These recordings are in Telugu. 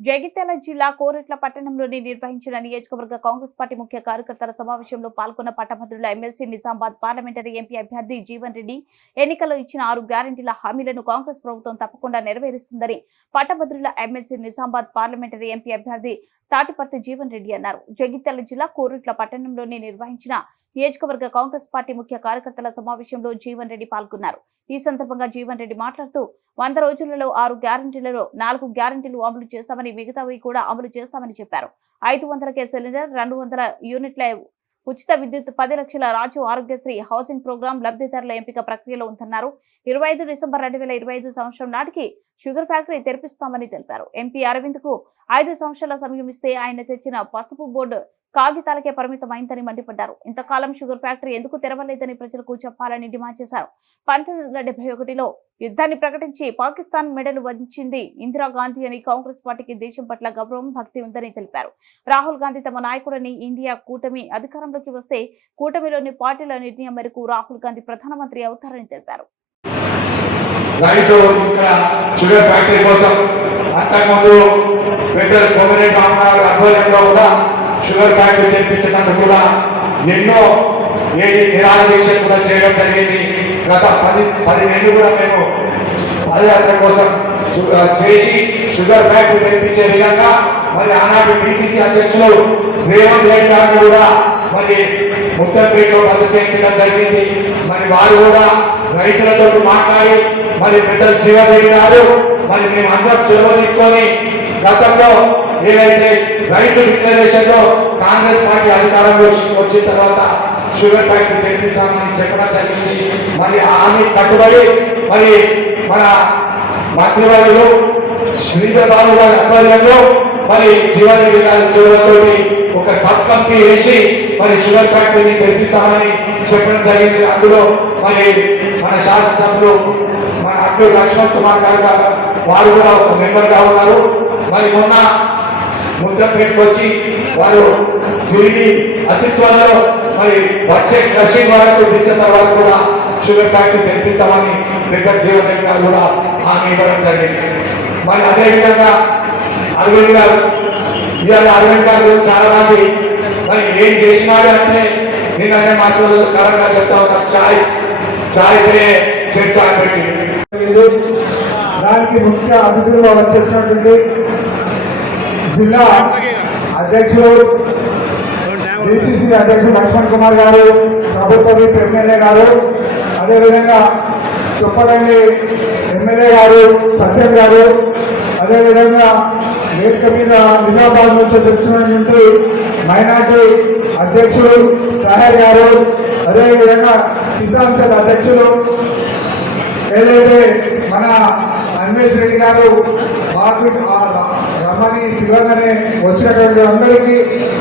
జగిత్యాల జిల్లా కోరట్ల పట్టణంలోని నిర్వహించిన నియోజకవర్గ కాంగ్రెస్ పార్టీ ముఖ్య కార్యకర్తల సమావేశంలో పాల్గొన్న పట్టభద్రుల ఎమ్మెల్సీ నిజామాబాద్ పార్లమెంటరీ ఎంపీ అభ్యర్థి జీవన్ రెడ్డి ఎన్నికల్లో ఇచ్చిన ఆరు గ్యారంటీల హామీలను కాంగ్రెస్ ప్రభుత్వం తప్పకుండా నెరవేరుస్తుందని పట్టభద్రుల ఎమ్మెల్సీ నిజామాబాద్ పార్లమెంటరీ ఎంపీ అభ్యర్థి తాటిపర్తి జీవన్ రెడ్డి అన్నారు. జగిత్యాల జిల్లా కోరుట్ల పట్టణంలోని నిర్వహించిన నియోజకవర్గ కాంగ్రెస్ పార్టీ ముఖ్య కార్యకర్తల సమావేశంలో జీవన్ రెడ్డి పాల్గొన్నారు. ఈ సందర్భంగా జీవన్ రెడ్డి మాట్లాడుతూ వంద రోజులలో ఆరు గ్యారంటీలలో నాలుగు గ్యారంటీలు అమలు చేశామని మిగతావి కూడా అమలు చేస్తామని చెప్పారు. ఐదు వందలకే సిలిండర్ రెండు వందల యూనిట్ల ఉచిత విద్యుత్ పది లక్షల రాజు ఆరోగ్యశ్రీ హౌసింగ్ ప్రోగ్రాం లబ్ధిదారుల ఎంపిక ప్రక్రియలో ఉందన్నారు. ఇరవై ఐదు డిసెంబర్ రెండు వేల ఇరవై ఐదు సంవత్సరం నాటికి షుగర్ ఫ్యాక్టరీ తెరిపిస్తామని తెలిపారు. ఎంపీ అరవింద్కు ఐదు సంవత్సరాల సమయం ఇస్తే ఆయన తెచ్చిన పసుపు బోర్డు కాగితాలకే పరిమితమైందని మండిపడ్డారు. ఇంతకాలం షుగర్ ఫ్యాక్టరీ ఎందుకు తెరవలేదని ప్రజలకు చెప్పాలని డిమాండ్ చేశారు. పంతొమ్మిది వందల డెబ్బై ఒకటిలో యుద్ధాన్ని ప్రకటించి పాకిస్తాన్ మెడలు వంచింది ఇందిరాగాంధీ అని కాంగ్రెస్ పార్టీకి దేశం పట్ల గౌరవం భక్తి ఉందని తెలిపారు. రాహుల్ గాంధీ తమ నాయకుడని ఇండియా కూటమి అధికారంలోకి వస్తే కూటమిలోని పార్టీల నిర్ణయం మేరకు రాహుల్ గాంధీ ప్రధానమంత్రి అవుతారని తెలిపారు. రైతు ఇక్కడ షుగర్ ఫ్యాక్టరీ కోసం అంతకుముందు ఫెడరల్ గవర్నమెంట్ ఆధ్వర్యంలో కూడా షుగర్ ఫ్యాక్టరీ తెప్పించడానికి కూడా ఎన్నో ఏది నిరాహార కూడా చేయడం జరిగింది. గత పది పది కూడా మేము పాదయాత్ర కోసం చేసి షుగర్ ఫ్యాక్టరీ తెప్పించే విధంగా మరి ఆనాటి పిసిసి అధ్యక్షులు రేవంత్ రెడ్డి గారిని కూడా మరి ముత్తంపేటలో బస చేయించడం జరిగింది. మరి వారు కూడా రైతులతో మాట్లాడి మరి పెద్దలు జీవరెడ్డి గారు మరి మేము అందరం చొరవ తీసుకొని గతంలో ఏదైతే రైతు డిక్లరేషన్లో కాంగ్రెస్ పార్టీ అధికారంలో వచ్చిన తర్వాత షుగర్ ఫ్యాక్టరీ తెప్పిస్తామని చెప్పడం జరిగింది. మరి ఆ హామీ కట్టుబడి మరి మన మంత్రివర్యులు శ్రీధర్ బాబు గారి ఆధ్వర్యంలో మరి జీవరెడ్డి గారి చొరవతోటి ఒక సబ్ కమిటీ వేసి మరి షుగర్ ఫ్యాక్టరీని తెప్పిస్తామని చెప్పడం జరిగింది. అందులో మరి మన శాసనసభ్యులు మన అట్లు లక్ష్మణ్ కుమార్ గారు వారు కూడా ఒక మెంబర్గా ఉన్నారు. మరి మొన్న ముద్ర పెట్టుకొచ్చి వారు తిరిగి అతి త్వరలో మరి వచ్చే క్రషింగ్ వరకు డిసెంబర్ వరకు కూడా షుగర్ ఫ్యాక్టరీ తెప్పిస్తామని వెంకట్ జీవన్ గారు కూడా హామీ ఇవ్వడం జరిగింది. మరి అదేవిధంగా అరవింద్ గారు ఇవాళ అరవింద్ గారు చాలా మంది మరి ఏం చేసినాడు అంటే నిన్ననే మాట్లాడదు కరెక్ట్గా చెప్తా ఉన్నారు చాయ్ చాయ్ చర్చ అని పెట్టి దానికి ముఖ్య అతిథులుగా వచ్చేసినటువంటి జిల్లా అధ్యక్షులు డిసిసి అధ్యక్షుడు లక్ష్మణ్ కుమార్ గారు ప్రభుత్వ విప్ ఎమ్మెల్యే గారు అదేవిధంగా చుప్పదండి ఎమ్మెల్యే గారు సత్యం గారు అదేవిధంగా వేదిక మీద నిజామాబాద్ నుంచి తెచ్చినటువంటి మైనార్టీ అధ్యక్షుడు సాహెబ్ గారు అదేవిధంగా కిసాన్ సెల్ అధ్యక్షులు ఏదైతే మన అన్వేష్ రెడ్డి గారు అమ్మని ఆ పిలవగానే వచ్చినటువంటి అందరికీ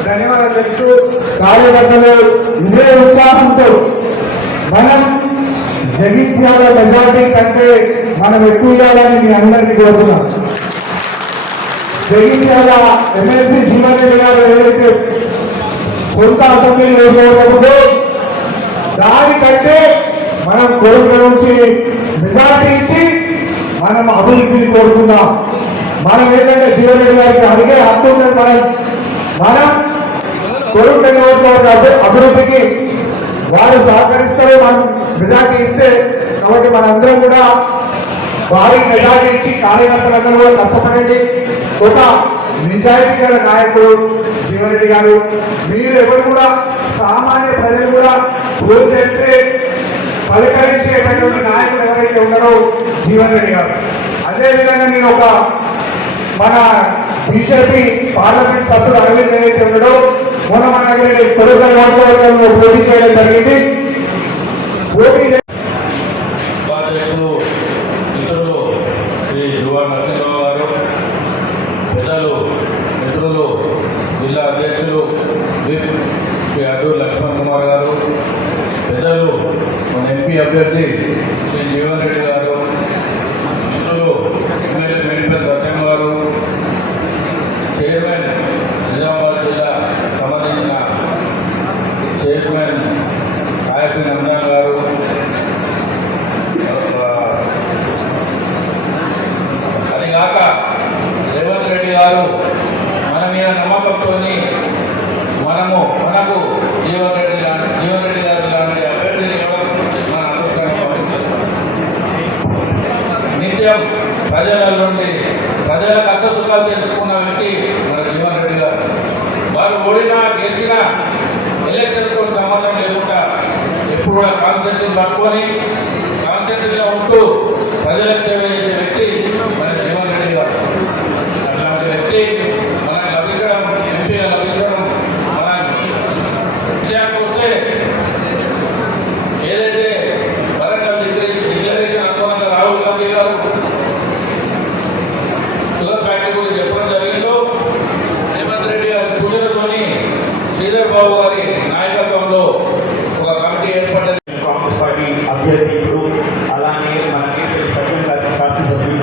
ధన్యవాదాలు చెప్తూ కార్యకర్తలు ఇదే ఉత్సాహంతో మనం జగిత్యాల మెజార్టీ కంటే మనం ఎక్కువ ఇవ్వాలని మీ అందరికీ కోరుతున్నాం. జగిత్యాల ఎమ్మెల్సీ జీవన్ గారు ఏదైతే సొంత అసెంబ్లీ వేసుకోకపోతే దానికంటే మనం కోరిక నుంచి మెజార్టీ ఇచ్చి మనం అభివృద్ధిని కోరుకుందాం. మనం ఏంటంటే జీవన్ రెడ్డి గారికి అడిగే హక్కు మనం మనం కోరుకున్న నియోజకవర్గ అభివృద్ధికి వారు సహకరిస్తారు మనం మెజార్టీ ఇస్తే కాబట్టి మనందరం కూడా వారి మెజార్టీ ఇచ్చి కార్యకర్తలందరూ కూడా కష్టపడండి. ఒక నిజాయితీ గల నాయకుడు జీవన్ రెడ్డి గారు. మీరు ఎవరు కూడా సామాన్య ప్రజలు కూడా ఓటు పలకరించేటటువంటి నాయకులు ఎవరైతే ఉన్నారో జీవన్ రెడ్డి గారు. అదేవిధంగా నేను ఒక మన బీజేపీ పార్లమెంట్ సభ్యుడు అరవింద్ ఏదైతే ఉన్నాడో మొన్న మన దగ్గర కొడుకు నియోజకవర్గంలో పోటీ చేయడం జరిగింది. పోటీ పెద్దలు మిత్రులు జిల్లా అధ్యక్షులు శ్రీ అడ్డు లక్ష్మణ్ కుమార్ గారు పెద్దలు మన ఎంపీ అభ్యర్థి శ్రీ జీవన్ రెడ్డి గారు Good morning.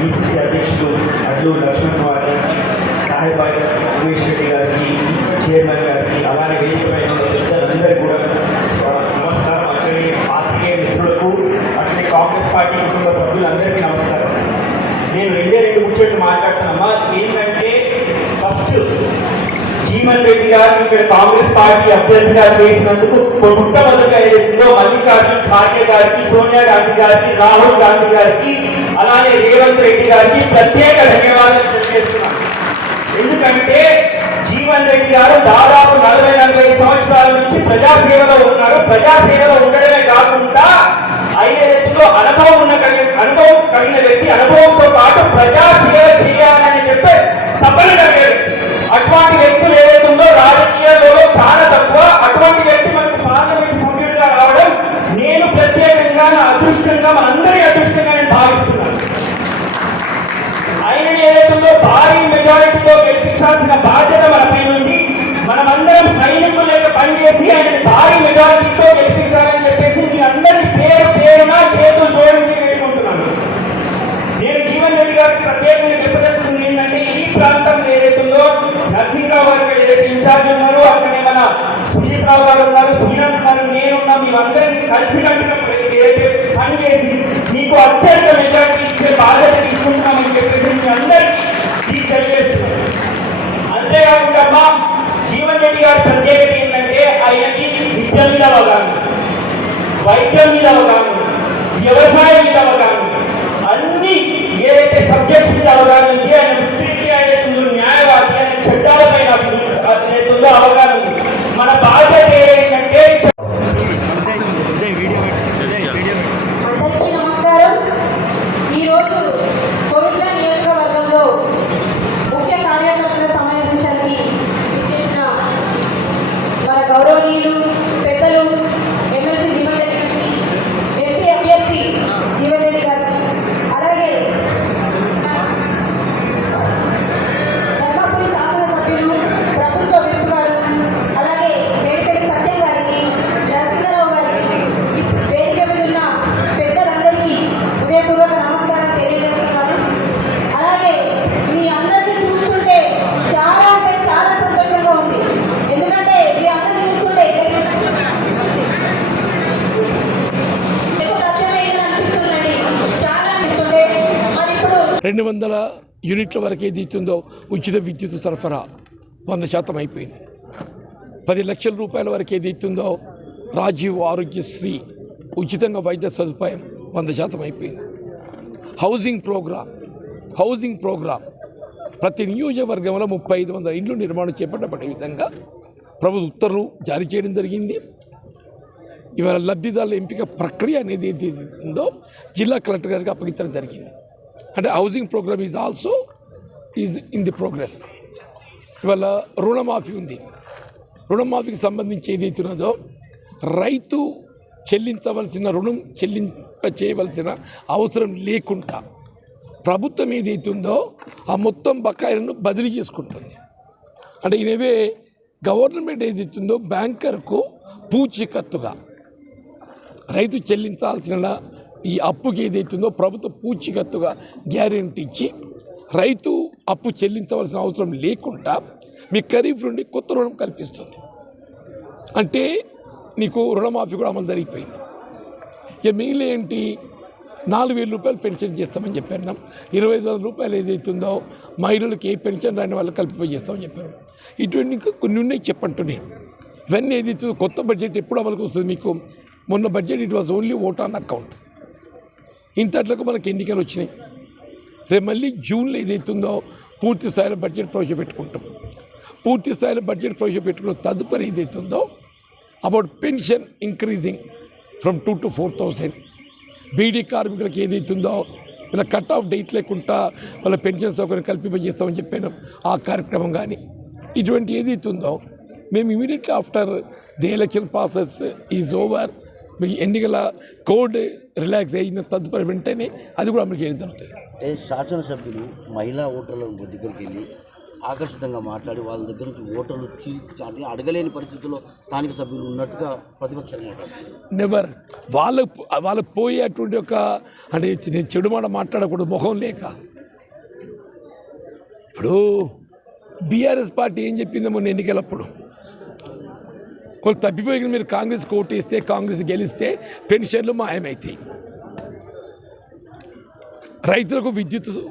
శాసనసభ్యులు బీసీసీ అధ్యక్షులు అడ్లు లక్ష్మణ్ వారి సాహెబాయ్ ఉమేష్ రెడ్డి గారికి చైర్మన్ గారికి అలానే వేదికపై ఉన్న పెద్దలందరికీ కూడా నమస్కారం అట్లనే పాత్రికేయ మిత్రులకు అట్లనే కాంగ్రెస్ పార్టీ కుటుంబ సభ్యులందరికీ నమస్కారం నేను రెండే రెండు ముచ్చట్లు మాట్లాడుతున్నామా ఏంటంటే ఫస్ట్ జీవన్ రెడ్డి గారిని ఇక్కడ కాంగ్రెస్ పార్టీ అభ్యర్థిగా చేసినందుకు మొట్టమొదటిగా ఏదైతుందో మల్లికార్జున ఖార్గే గారికి సోనియా గాంధీ గారికి రాహుల్ గాంధీ గారికి అలానే రేవంత్ రెడ్డి గారికి ప్రత్యేక ధన్యవాదాలు తెలియజేస్తున్నాను ఎందుకంటే జీవన్ రెడ్డి గారు దాదాపు నలభై నలభై సంవత్సరాల నుంచి ప్రజాసేవలో ఉన్నారు. ప్రజాసేవలో ఉండడమే కాకుండా ఐదేళ్ళలో అనుభవం ఉన్న కలిగిన అనుభవం కలిగిన వ్యక్తి అనుభవంతో పాటు ప్రజాసేవ చేయాలని చెప్పే తప్పని కలిగారు అటువంటి వ్యక్తులు ఏదైతుందో రాజకీయాల్లో చాలా తక్కువ. అటువంటి వ్యక్తి మనకు పార్లమెంట్ సభ్యుడిగా రావడం నేను ప్రత్యేకంగా నా అదృష్టంగా మనందరి అదృష్టంగా నేను భావిస్తున్నాను. ఆయన ఏదైతుందో భారీ మెజారిటీతో వైద్యం మీద అవగాహన వ్యవసాయం మీద అవగాహన అన్ని ఏదైతే సబ్జెక్ట్స్ మీద అవగాహన ఉంది ఆయన వృత్తికి ఆయన న్యాయవాది ఆయన చట్టాలపైన ఏదైతుందో అవగాహన ఉంది మన బాధ్యత ఏంటంటే అందరికీ నమస్కారం ఈరోజు కొరుట్ల నియోజకవర్గంలో ముఖ్య కార్యకర్తల సమావేశానికి ఇచ్చేసిన మన గౌరవనీయులు పెద్దలు ఎమ్మెల్సీ జీవన్ రెడ్డి గారికి ఎంపీ అభ్యర్థి జీవన్ రెడ్డి గారికి అలాగే ధర్మపురి శాసనసభ్యులు ప్రభుత్వ విప్ గారు అలాగే మేడిపల్లి సత్యం గారికి నరసింహారావు గారికి ఈ వేదిక మీద ఉన్న పెద్దలందరికీ హృదయపూర్వక నమస్కారం తెలియజేస్తున్నాను అలాగే మీ అందరినీ చూస్తుంటే చాలా అంటే చాలా సంతోషంగా ఉంది ఎందుకంటే మీ అందరినీ చూస్తుంటే ఎక్కువ కష్టమైందని అనిపిస్తుందండి చాలా అనిపిస్తుంటే మరి ఇప్పుడు రెండు వందల యూనిట్ల వరకు ఏది ఇస్తుందో ఉచిత విద్యుత్ సరఫరా వంద శాతం అయిపోయింది. పది లక్షల రూపాయల వరకు ఏది ఇస్తుందో రాజీవ్ ఆరోగ్యశ్రీ ఉచితంగా వైద్య సదుపాయం వంద శాతం అయిపోయింది. హౌసింగ్ ప్రోగ్రాం హౌసింగ్ ప్రోగ్రాం ప్రతి నియోజకవర్గంలో ముప్పై ఐదు వందల ఇండ్లు నిర్మాణం చేపట్టబడే విధంగా ప్రభుత్వ ఉత్తర్వులు జారీ చేయడం జరిగింది. ఇవాళ లబ్ధిదారుల ఎంపిక ప్రక్రియ అనేది ఏది ఉందో జిల్లా కలెక్టర్ గారికి అప్పగించడం జరిగింది. అంటే housing program is also is in the progress ఇవాళ రుణమాఫీ ఉంది. రుణమాఫీకి సంబంధించి ఏదైతే ఉన్నదో రైతు చెల్లించవలసిన రుణం చెల్లింప చేయవలసిన అవసరం లేకుండా ప్రభుత్వం ఏదైతే ఉందో ఆ మొత్తం బకాయిలను బదిలీ చేసుకుంటుంది. అంటే ఇనవే గవర్నమెంట్ ఏదైతే ఉందో బ్యాంకర్కు పూచికత్తుగా రైతు చెల్లించాల్సిన ఈ అప్పుకి ఏదైతుందో ప్రభుత్వ పూచికత్తుగా గ్యారెంటీ ఇచ్చి రైతు అప్పు చెల్లించవలసిన అవసరం లేకుండా మీ ఖరీఫ్ నుండి కొత్త రుణం కల్పిస్తుంది. అంటే నీకు రుణమాఫీ కూడా అమలు జరిగిపోయింది. ఇక మిగిలిన ఏంటి? నాలుగు వేల రూపాయలు పెన్షన్ చేస్తామని చెప్పాను ఇరవై ఐదు వందల రూపాయలు ఏదైతుందో మహిళలకు ఏ పెన్షన్ రాని వాళ్ళకి కల్పిపోయి చేస్తామని చెప్పాను ఇటువంటి ఇంకా కొన్ని ఉన్నాయి చెప్పంటున్నాయి. ఇవన్నీ ఏదైతుందో కొత్త బడ్జెట్ ఎప్పుడు అమలుకు వస్తుంది మీకు? మొన్న budget it was only vote on account ఇంతట్లకు మనకు ఎన్నికలు వచ్చినాయి. రేపు మళ్ళీ జూన్లో ఏదైతుందో పూర్తి స్థాయిలో బడ్జెట్ ప్రవేశపెట్టుకుంటాం. పూర్తి స్థాయిలో బడ్జెట్ ప్రవేశపెట్టుకున్న తదుపరి ఏదైతుందో about pension increasing from two to four thousand beedi కార్మికులకు ఏదైతుందో ఇలా కట్ ఆఫ్ డేట్ లేకుండా వాళ్ళ పెన్షన్ సౌకర్యం కల్పింపజేస్తామని చెప్పాను ఆ కార్యక్రమం కానీ. ఇటువంటి ఏదైతుందో మేము immediately after the election process is over. మీ ఎన్నికల కోడ్ రిలాక్స్ అయిన తదుపరి వెంటనే అది కూడా అమలు చేయడం జరుగుతుంది. అంటే శాసనసభ్యులు మహిళా ఓటర్ల దగ్గరికి వెళ్ళి ఆకర్షితంగా మాట్లాడి వాళ్ళ దగ్గర నుంచి ఓటర్లు చీల్చి అడగలేని పరిస్థితుల్లో స్థానిక సభ్యులు ఉన్నట్టుగా ప్రతిపక్షంగా నెవర్ వాళ్ళ వాళ్ళకు పోయేటువంటి ఒక అంటే నేను చెడు మాట మాట్లాడకూడదు ముఖం లేక. ఇప్పుడు బీఆర్ఎస్ పార్టీ ఏం చెప్పిందో మొన్న ఎన్నికలప్పుడు. కొంత తప్పిపోయి మీరు కాంగ్రెస్ ఓటేస్తే కాంగ్రెస్ గెలిస్తే పెన్షన్లు మాయమవుతాయి రైతులకు విద్యుత్